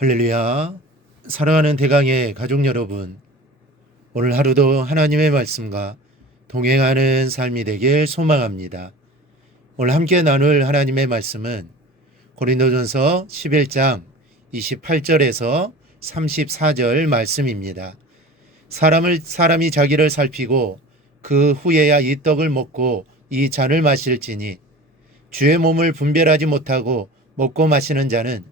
할렐루야. 사랑하는 대강의 가족 여러분, 오늘 하루도 하나님의 말씀과 동행하는 삶이 되길 소망합니다. 오늘 함께 나눌 하나님의 말씀은 고린도전서 11장 28절에서 34절 말씀입니다. 사람이 자기를 살피고 그 후에야 이 떡을 먹고 이 잔을 마실지니 주의 몸을 분별하지 못하고 먹고 마시는 자는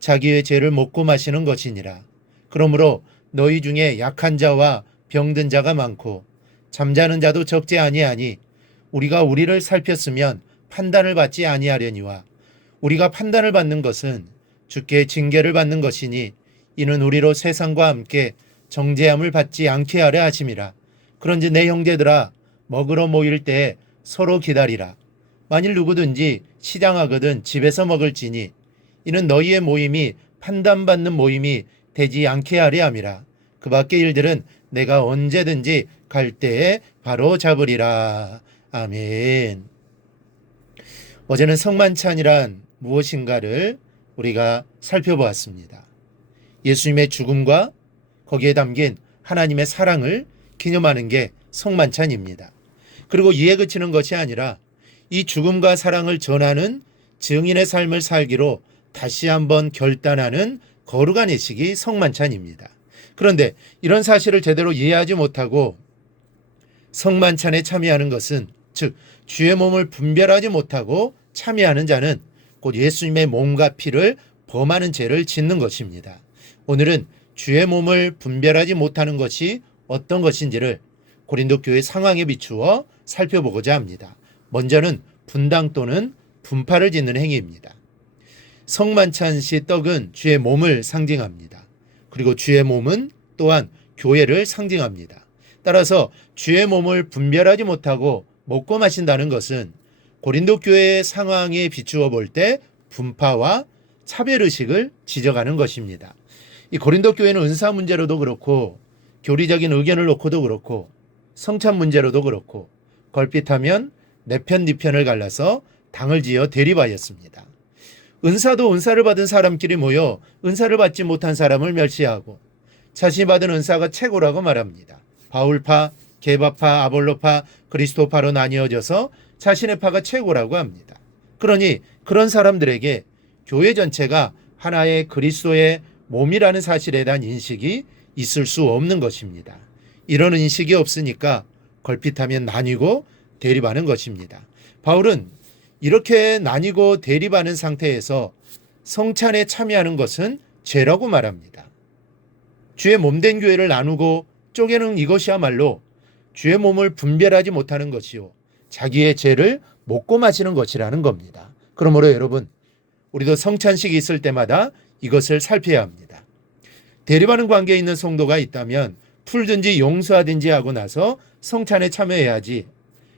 자기의 죄를 먹고 마시는 것이니라. 그러므로 너희 중에 약한 자와 병든 자가 많고 잠자는 자도 적지 아니하니 우리가 우리를 살폈으면 판단을 받지 아니하려니와 우리가 판단을 받는 것은 주께 징계를 받는 것이니 이는 우리로 세상과 함께 정죄함을 받지 않게 하려 하심이라. 그런지 내 형제들아, 먹으러 모일 때 서로 기다리라. 만일 누구든지 시장하거든 집에서 먹을지니 이는 너희의 모임이 판단받는 모임이 되지 않게 하려 함이라. 그 밖의 일들은 내가 언제든지 갈 때에 바로 잡으리라. 아멘. 어제는 성만찬이란 무엇인가를 우리가 살펴보았습니다. 예수님의 죽음과 거기에 담긴 하나님의 사랑을 기념하는 게 성만찬입니다. 그리고 이에 그치는 것이 아니라 이 죽음과 사랑을 전하는 증인의 삶을 살기로 다시 한번 결단하는 거룩한 예식이 성만찬입니다. 그런데 이런 사실을 제대로 이해하지 못하고 성만찬에 참여하는 것은, 즉 주의 몸을 분별하지 못하고 참여하는 자는 곧 예수님의 몸과 피를 범하는 죄를 짓는 것입니다. 오늘은 주의 몸을 분별하지 못하는 것이 어떤 것인지를 고린도 교회 상황에 비추어 살펴보고자 합니다. 먼저는 분당 또는 분파를 짓는 행위입니다. 성만찬 시 떡은 주의 몸을 상징합니다. 그리고 주의 몸은 또한 교회를 상징합니다. 따라서 주의 몸을 분별하지 못하고 먹고 마신다는 것은 고린도 교회의 상황에 비추어 볼 때 분파와 차별의식을 지적하는 것입니다. 이 고린도 교회는 은사 문제로도 그렇고 교리적인 의견을 놓고도 그렇고 성찬 문제로도 그렇고 걸핏하면 내 편 네 편을 갈라서 당을 지어 대립하였습니다. 은사도 은사를 받은 사람끼리 모여 은사를 받지 못한 사람을 멸시하고 자신이 받은 은사가 최고라고 말합니다. 바울파, 게바파, 아볼로파, 그리스도파로 나뉘어져서 자신의 파가 최고라고 합니다. 그러니 그런 사람들에게 교회 전체가 하나의 그리스도의 몸이라는 사실에 대한 인식이 있을 수 없는 것입니다. 이런 인식이 없으니까 걸핏하면 나뉘고 대립하는 것입니다. 바울은 이렇게 나뉘고 대립하는 상태에서 성찬에 참여하는 것은 죄라고 말합니다. 주의 몸된 교회를 나누고 쪼개는 이것이야말로 주의 몸을 분별하지 못하는 것이요 자기의 죄를 먹고 마시는 것이라는 겁니다. 그러므로 여러분, 우리도 성찬식이 있을 때마다 이것을 살펴야 합니다. 대립하는 관계에 있는 성도가 있다면 풀든지 용서하든지 하고 나서 성찬에 참여해야지,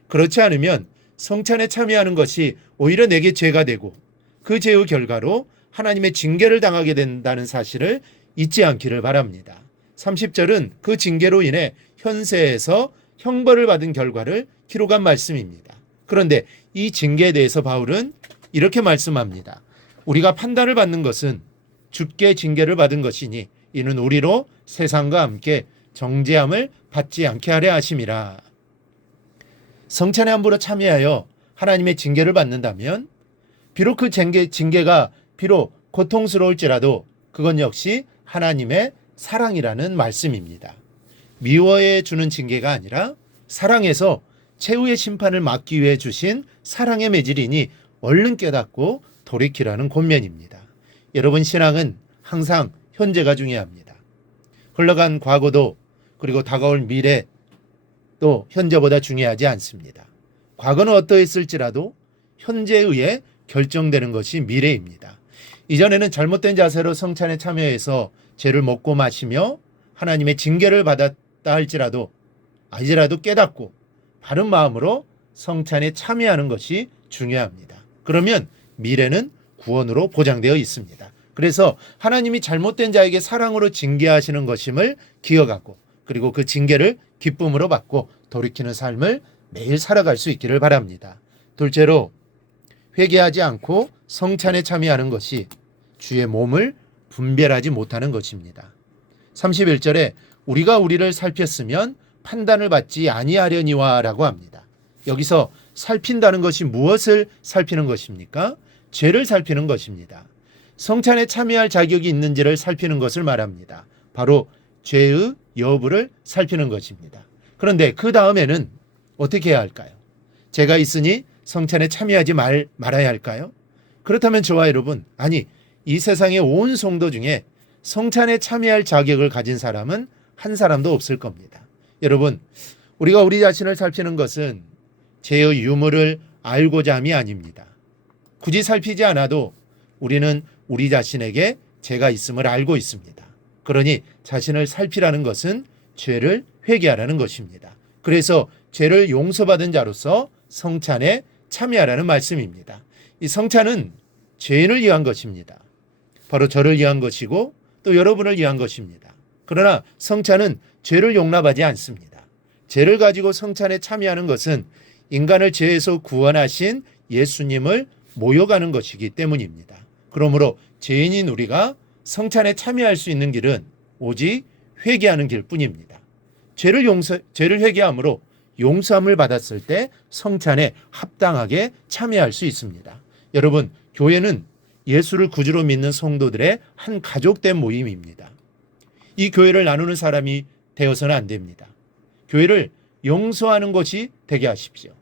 그렇지 않으면 성찬에 참여하는 것이 오히려 내게 죄가 되고 그 죄의 결과로 하나님의 징계를 당하게 된다는 사실을 잊지 않기를 바랍니다. 30절은 그 징계로 인해 현세에서 형벌을 받은 결과를 기록한 말씀입니다. 그런데 이 징계에 대해서 바울은 이렇게 말씀합니다. 우리가 판단을 받는 것은 주께 징계를 받은 것이니 이는 우리로 세상과 함께 정죄함을 받지 않게 하려 하심이라. 성찬에 함부로 참여하여 하나님의 징계를 받는다면 비록 그 징계가 비록 고통스러울지라도 그건 역시 하나님의 사랑이라는 말씀입니다. 미워해 주는 징계가 아니라 사랑해서 최후의 심판을 막기 위해 주신 사랑의 매질이니 얼른 깨닫고 돌이키라는 권면입니다. 여러분, 신앙은 항상 현재가 중요합니다. 흘러간 과거도 그리고 다가올 미래 또 현재보다 중요하지 않습니다. 과거는 어떠했을지라도 현재에 의해 결정되는 것이 미래입니다. 이전에는 잘못된 자세로 성찬에 참여해서 죄를 먹고 마시며 하나님의 징계를 받았다 할지라도 깨닫고 바른 마음으로 성찬에 참여하는 것이 중요합니다. 그러면 미래는 구원으로 보장되어 있습니다. 그래서 하나님이 잘못된 자에게 사랑으로 징계하시는 것임을 기억하고 그리고 그 징계를 기쁨으로 받고 돌이키는 삶을 매일 살아갈 수 있기를 바랍니다. 둘째로, 회개하지 않고 성찬에 참여하는 것이 주의 몸을 분별하지 못하는 것입니다. 31절에 우리가 우리를 살폈으면 판단을 받지 아니하려니와 라고 합니다. 여기서 살핀다는 것이 무엇을 살피는 것입니까? 죄를 살피는 것입니다. 성찬에 참여할 자격이 있는지를 살피는 것을 말합니다. 바로 죄의 여부를 살피는 것입니다. 그런데 그 다음에는 어떻게 해야 할까요? 죄가 있으니 성찬에 참여하지 말아야 할까요? 그렇다면 저와 여러분, 아니 이 세상의 온 성도 중에 성찬에 참여할 자격을 가진 사람은 한 사람도 없을 겁니다. 여러분, 우리가 우리 자신을 살피는 것은 죄의 유무를 알고자 함이 아닙니다. 굳이 살피지 않아도 우리는 우리 자신에게 죄가 있음을 알고 있습니다. 그러니 자신을 살피라는 것은 죄를 회개하라는 것입니다. 그래서 죄를 용서받은 자로서 성찬에 참여하라는 말씀입니다. 이 성찬은 죄인을 위한 것입니다. 바로 저를 위한 것이고 또 여러분을 위한 것입니다. 그러나 성찬은 죄를 용납하지 않습니다. 죄를 가지고 성찬에 참여하는 것은 인간을 죄에서 구원하신 예수님을 모욕하는 것이기 때문입니다. 그러므로 죄인인 우리가 성찬에 참여할 수 있는 길은 오직 회개하는 길뿐입니다. 죄를 회개함으로 용서함을 받았을 때 성찬에 합당하게 참여할 수 있습니다. 여러분, 교회는 예수를 구주로 믿는 성도들의 한 가족된 모임입니다. 이 교회를 나누는 사람이 되어서는 안 됩니다. 교회를 용서하는 것이 되게 하십시오.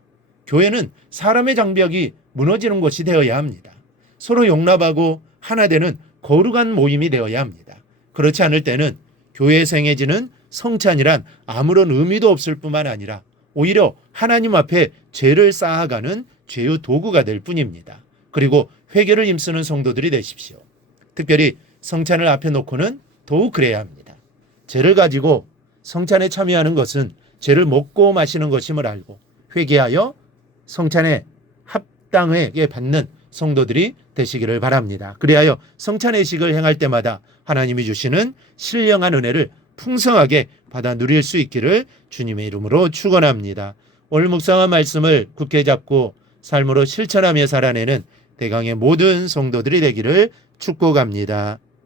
교회는 사람의 장벽이 무너지는 곳이 되어야 합니다. 서로 용납하고 하나 되는 거룩한 모임이 되어야 합니다. 그렇지 않을 때는 교회에서 행해지는 성찬이란 아무런 의미도 없을 뿐만 아니라 오히려 하나님 앞에 죄를 쌓아가는 죄의 도구가 될 뿐입니다. 그리고 회개를 힘쓰는 성도들이 되십시오. 특별히 성찬을 앞에 놓고는 더욱 그래야 합니다. 죄를 가지고 성찬에 참여하는 것은 죄를 먹고 마시는 것임을 알고 회개하여 성찬에 합당하게 받는 성도들이 되시기를 바랍니다. 그리하여 성찬 예식을 행할 때마다 하나님이 주시는 신령한 은혜를 풍성하게 받아 누릴 수 있기를 주님의 이름으로 축원합니다. 오늘 묵상한 말씀을 굳게 잡고 삶으로 실천하며 살아내는 대강의 모든 성도들이 되기를 축복합니다.